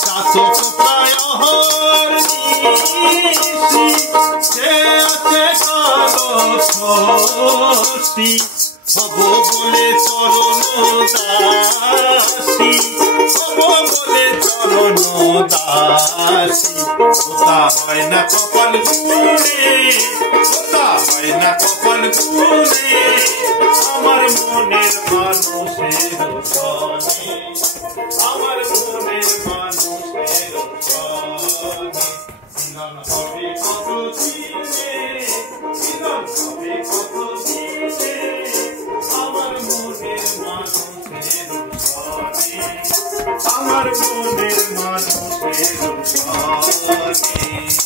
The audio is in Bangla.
চাতক প্রায় হব বলে চরণ দাসী, হব বলে চরণ দাসী। ওটা হয় না কপাল গুনে, ওটা হয় না কপাল গুনে, আমার মনের মানুষের সনে, আমার মনের মানুষের সনে। মিলন হবে কত দিনে, মিলন হবে কত দিনে, আমার মনের মানুষের সনে, আমার মনের মানুষের সনে।